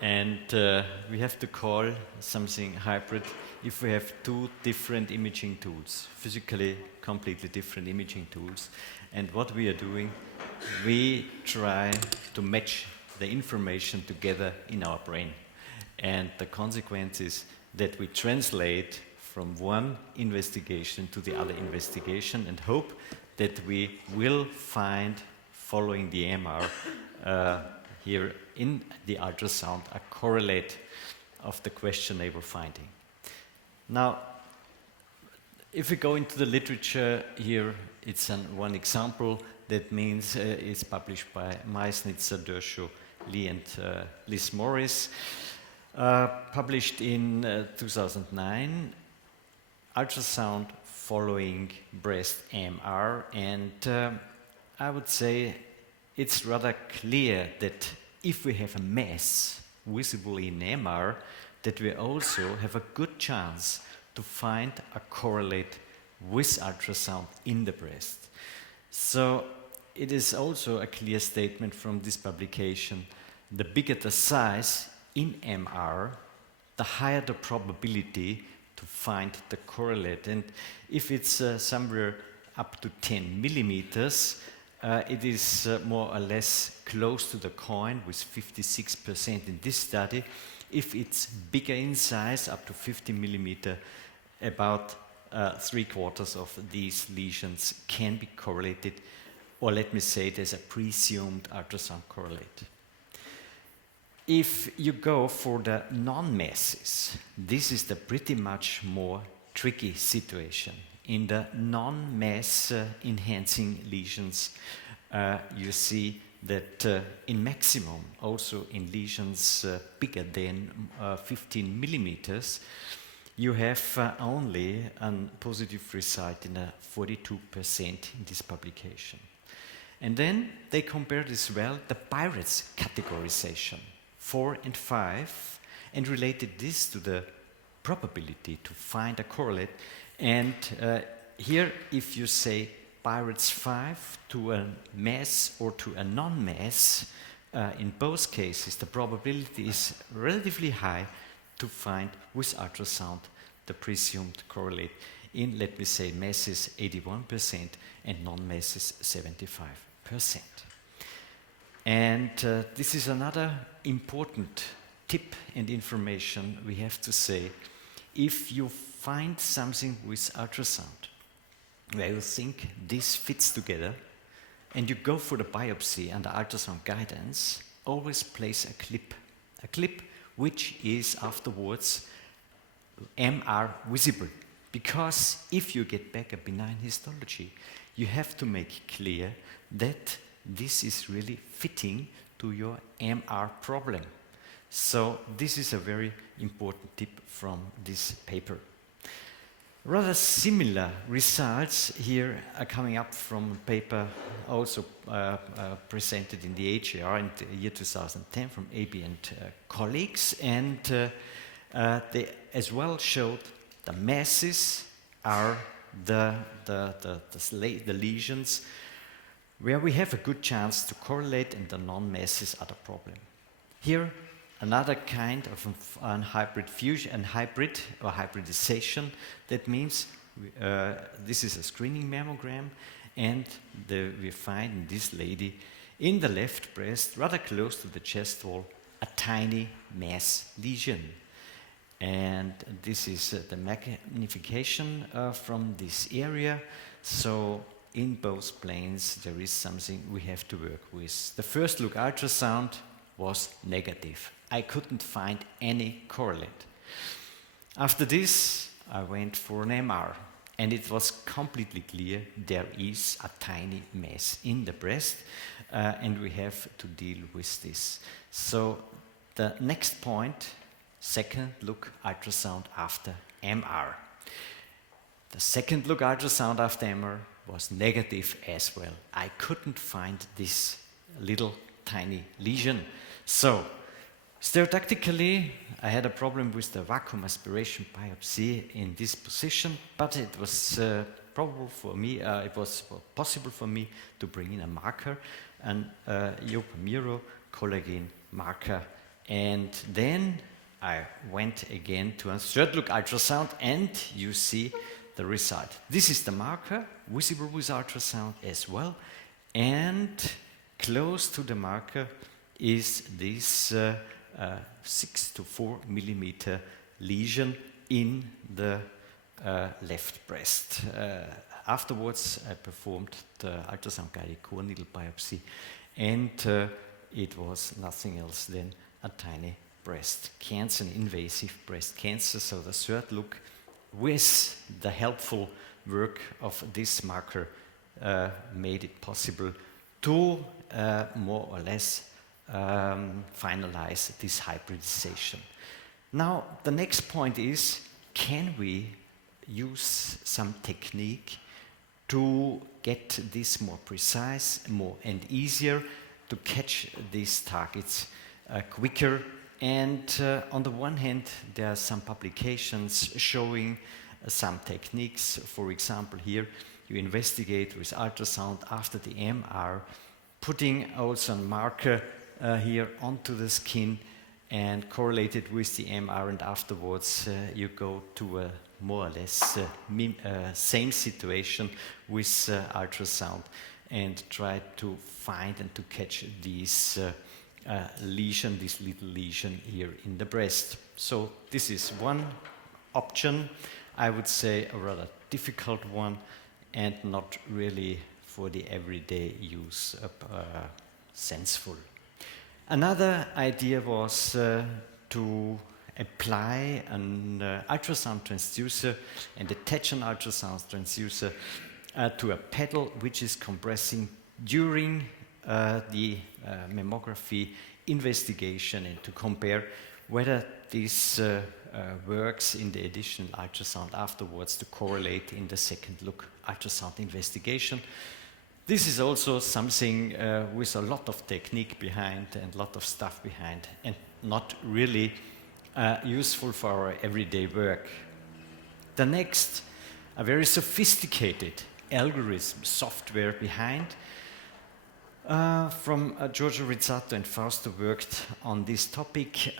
And we have to call something hybrid if we have two different imaging tools, physically completely different imaging tools. And what we are doing, we try to match the information together in our brain. And the consequence is that we translate from one investigation to the other investigation and hope that we will find, following the MR, here in the ultrasound, a correlate of the questionable finding. Now, if we go into the literature here, it's one example. That means it's published by Meisnitzer, Dershow, Lee and Liz Morris, published in 2009, ultrasound following breast MR, and I would say it's rather clear that if we have a mass visible in MR, that we also have a good chance to find a correlate with ultrasound in the breast. So it is also a clear statement from this publication: the bigger the size in MR, the higher the probability to find the correlate. And if it's somewhere up to 10 millimeters, it is more or less close to the coin, with 56% in this study. If it's bigger in size, up to 50 millimeter, about 3/4 of these lesions can be correlated, or let me say there's a presumed ultrasound correlate. If you go for the non-masses, this is the pretty much more tricky situation. In the non-mass enhancing lesions, you see that in maximum, also in lesions bigger than 15 millimeters, you have only a positive result in 42% in this publication. And then they compared as well the Pirates categorization, 4 and 5, and related this to the probability to find a correlate. And here, if you say Pirates 5 to a mass or to a non-mass, in both cases the probability is relatively high to find with ultrasound the presumed correlate. In, let me say, masses 81% and non-masses 75%. And this is another important tip and information we have to say. If you find something with ultrasound where you think this fits together, and you go for the biopsy and the ultrasound guidance, always place a clip which is afterwards MR visible. Because if you get back a benign histology, you have to make clear that this is really fitting to your MR problem. So this is a very important tip from this paper. Rather similar results here are coming up from a paper also presented in the HAR in the year 2010 from AB and colleagues, and they as well showed the masses are the lesions where we have a good chance to correlate, and the non-masses are the problem. Here, another kind of hybrid fusion and hybrid or hybridization. That means this is a screening mammogram, and we find in this lady in the left breast, rather close to the chest wall, a tiny mass lesion. And this is the magnification from this area. So in both planes there is something we have to work with. The first look ultrasound was negative. I couldn't find any correlate. After this, I went for an MR, and it was completely clear there is a tiny mass in the breast, and we have to deal with this. So the next point, second look ultrasound after MR. The second look ultrasound after MR was negative as well. I couldn't find this little tiny lesion. So stereotactically, I had a problem with the vacuum aspiration biopsy in this position, but it was probable for me, it was possible for me to bring in a marker, an Iopamiro collagen marker, And then I went again to a third look ultrasound, and you see the result. This is the marker, visible with ultrasound as well, and close to the marker is this 6 to 4 millimeter lesion in the left breast. Afterwards, I performed the ultrasound-guided core needle biopsy, and it was nothing else than a tiny breast cancer, an invasive breast cancer. So the third look, with the helpful work of this marker, made it possible to more or less finalize this hybridization. Now, the next point is, can we use some technique to get this more precise, more and easier, to catch these targets quicker? And on the one hand, there are some publications showing some techniques. For example, here you investigate with ultrasound after the MR, putting also a marker here onto the skin and correlate it with the MR, and afterwards you go to a more or less same situation with ultrasound and try to find and to catch these lesion, this little lesion here in the breast. So this is one option, I would say a rather difficult one, and not really for the everyday use senseful. Another idea was to apply an ultrasound transducer and attach an ultrasound transducer to a pedal which is compressing during the mammography investigation, and to compare whether this works in the additional ultrasound afterwards to correlate in the second look ultrasound investigation. This is also something with a lot of technique behind and a lot of stuff behind, and not really useful for our everyday work. The next, a very sophisticated algorithm software behind. From Giorgio Rizzato and Fausto worked on this topic,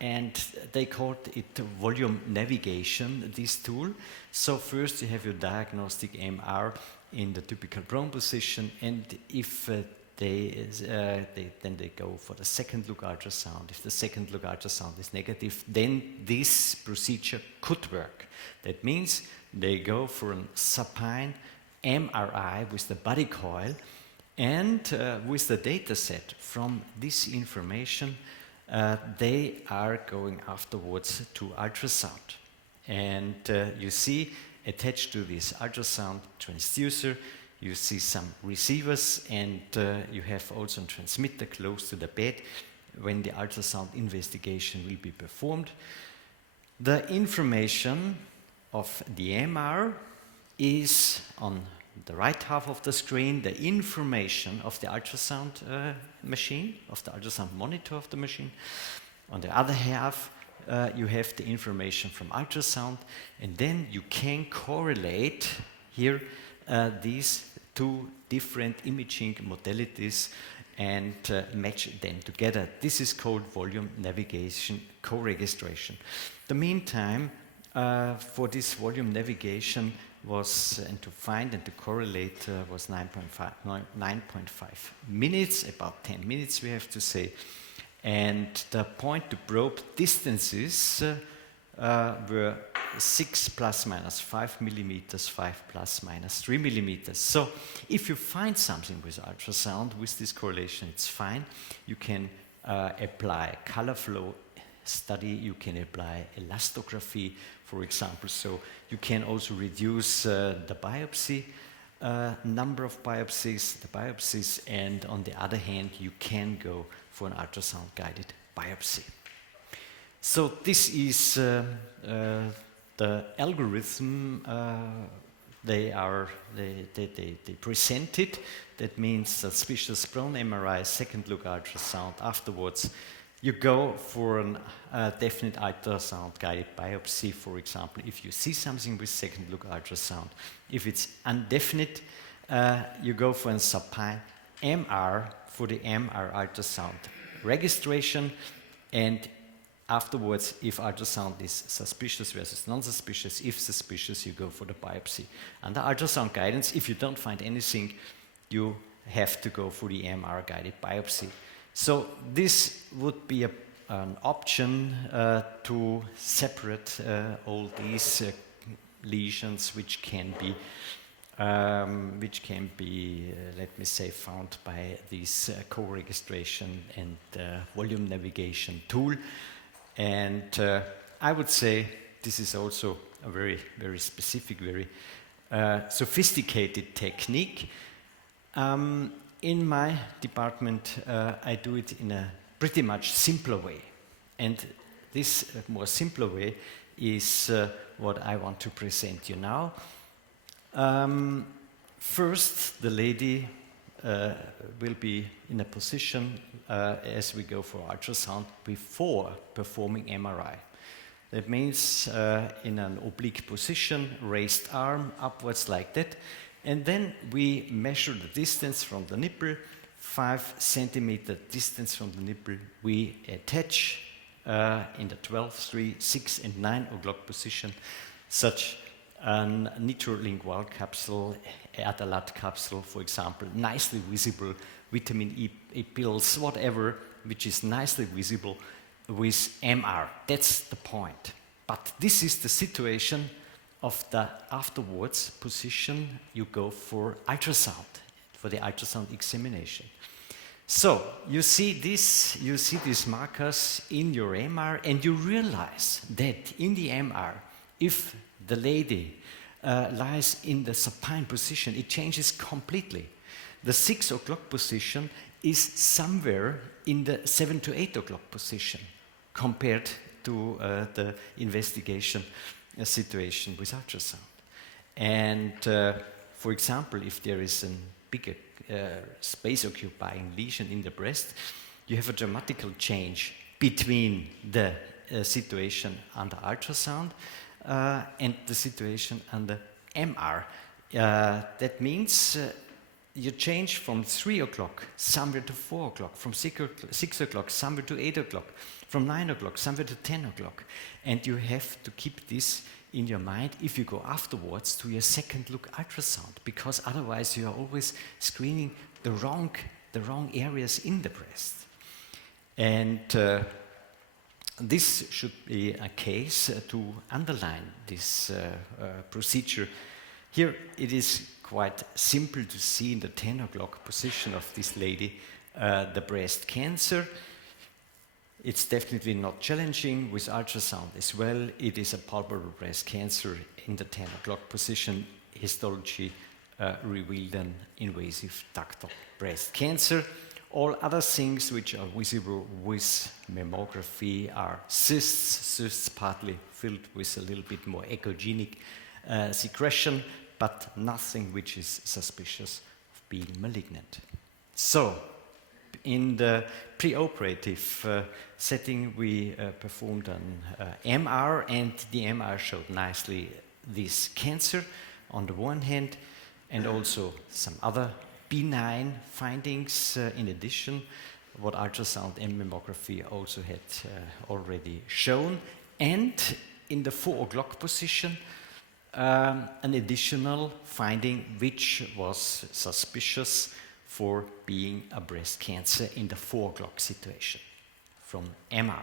and they called it volume navigation, this tool. So first you have your diagnostic MR in the typical prone position, and if then they go for the second look ultrasound. If the second look ultrasound is negative, then this procedure could work. That means they go for a supine MRI with the body coil, and with the data set from this information, they are going afterwards to ultrasound. And you see, attached to this ultrasound transducer, you see some receivers, and you have also a transmitter close to the bed when the ultrasound investigation will be performed. The information of the MR is on the right half of the screen, the information of the ultrasound machine, of the ultrasound monitor of the machine. On the other half, you have the information from ultrasound, and then you can correlate here these two different imaging modalities and match them together. This is called volume navigation co-registration. The meantime, for this volume navigation was, and to find and to correlate, was 9.5 minutes, about 10 minutes we have to say. And the point to probe distances were 6 plus minus 5 millimeters, 5 plus minus 3 millimeters. So if you find something with ultrasound, with this correlation, it's fine. You can apply color flow study, you can apply elastography, for example. So you can also reduce the biopsy, number of biopsies, and on the other hand, you can go for an ultrasound-guided biopsy. So this is the algorithm they presented. That means suspicious prone MRI, second look ultrasound. Afterwards, you go for a definite ultrasound-guided biopsy, for example, if you see something with second look ultrasound. If it's indefinite, you go for a supine MR for the MR ultrasound registration, and afterwards, if ultrasound is suspicious versus non-suspicious, if suspicious, you go for the biopsy. Under ultrasound guidance, if you don't find anything, you have to go for the MR-guided biopsy. So this would be an option to separate all these lesions, which can be, let me say, found by this co-registration and volume navigation tool. And I would say this is also a very, very specific, very sophisticated technique. In my department, I do it in a pretty much simpler way. And this more simpler way is what I want to present you now. First, the lady will be in a position as we go for ultrasound before performing MRI. That means in an oblique position, raised arm upwards like that, and then we measure the distance from the nipple, 5 centimeter distance from the nipple. We attach in the 12, 3, 6, and 9 o'clock position such a nitrolingual capsule, Adalat capsule, for example, nicely visible, vitamin E pills, whatever, which is nicely visible with MR. That's the point. But this is the situation of the afterwards position you go for ultrasound, for the ultrasound examination. So you see these markers in your MR, and you realize that in the MR, if the lady lies in the supine position, it changes completely. The 6 o'clock position is somewhere in the 7 to 8 o'clock position compared to the investigation situation with ultrasound. And for example, if there is a bigger space-occupying lesion in the breast, you have a dramatical change between the situation under ultrasound and the situation under MR. That means you change from 3 o'clock somewhere to 4 o'clock, from 6 o'clock somewhere to 8 o'clock, from 9 o'clock somewhere to 10 o'clock. And you have to keep this in your mind if you go afterwards to your second look ultrasound, because otherwise you are always screening the wrong areas in the breast. And this should be a case to underline this procedure. Here it is quite simple to see in the 10 o'clock position of this lady the breast cancer. It's definitely not challenging with ultrasound as well. It is a palpable breast cancer in the 10 o'clock position. Histology revealed an invasive ductal breast cancer. All other things which are visible with mammography are cysts partly filled with a little bit more echogenic secretion, but nothing which is suspicious of being malignant. So, in the preoperative setting, we performed an MR, and the MR showed nicely this cancer on the one hand, and also some other benign findings in addition, what ultrasound and mammography also had already shown. And in the 4 o'clock position, an additional finding which was suspicious for being a breast cancer in the 4 o'clock situation from MR.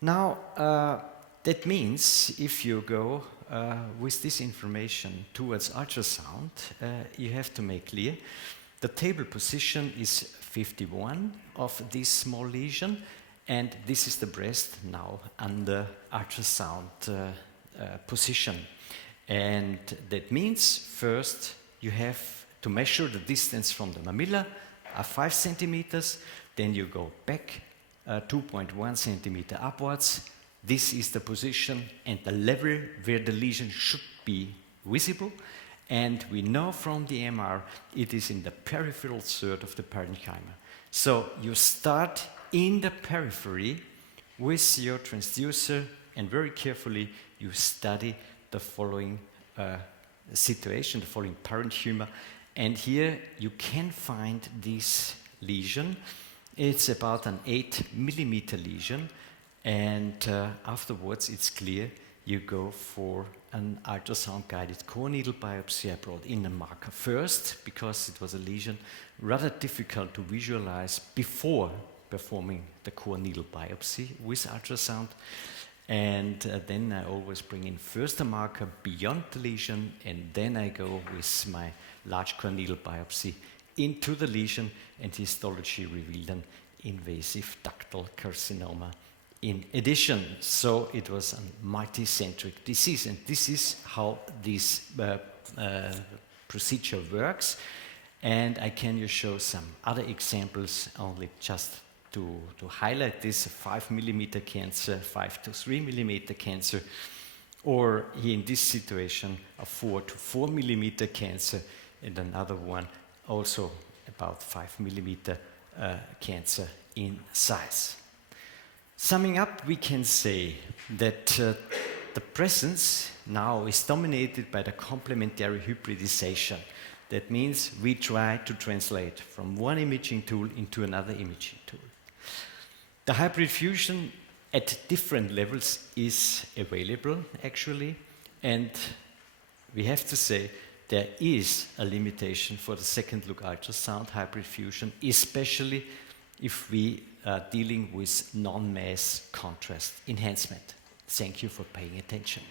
Now, that means if you go with this information towards ultrasound, you have to make clear the table position is 51 of this small lesion, and this is the breast now under ultrasound position. And that means first you have to measure the distance from the mamilla, 5 centimeters, then you go back 2.1 centimeter upwards. This is the position and the level where the lesion should be visible. And we know from the MR it is in the peripheral third of the parenchyma. So you start in the periphery with your transducer, and very carefully you study the following situation, the following parenchyma. And here you can find this lesion It's about an 8 millimeter lesion, and afterwards it's clear you go for an ultrasound-guided core needle biopsy. I brought in a marker first because it was a lesion rather difficult to visualize before performing the core needle biopsy with ultrasound. And then I always bring in first a marker beyond the lesion, and then I go with my large core needle biopsy into the lesion, and histology revealed an invasive ductal carcinoma in addition. So it was a multicentric disease, and this is how this procedure works. And I can just show some other examples, only just to highlight this: a 5 millimeter cancer, 5 to 3 millimeter cancer, or here in this situation, a 4 to 4 millimeter cancer, and another one also about 5 millimeter cancer in size. Summing up, we can say that the presence now is dominated by the complementary hybridization. That means we try to translate from one imaging tool into another imaging tool. The hybrid fusion at different levels is available, actually, and we have to say there is a limitation for the second look ultrasound hybrid fusion, especially if we are dealing with non-mass contrast enhancement. Thank you for paying attention.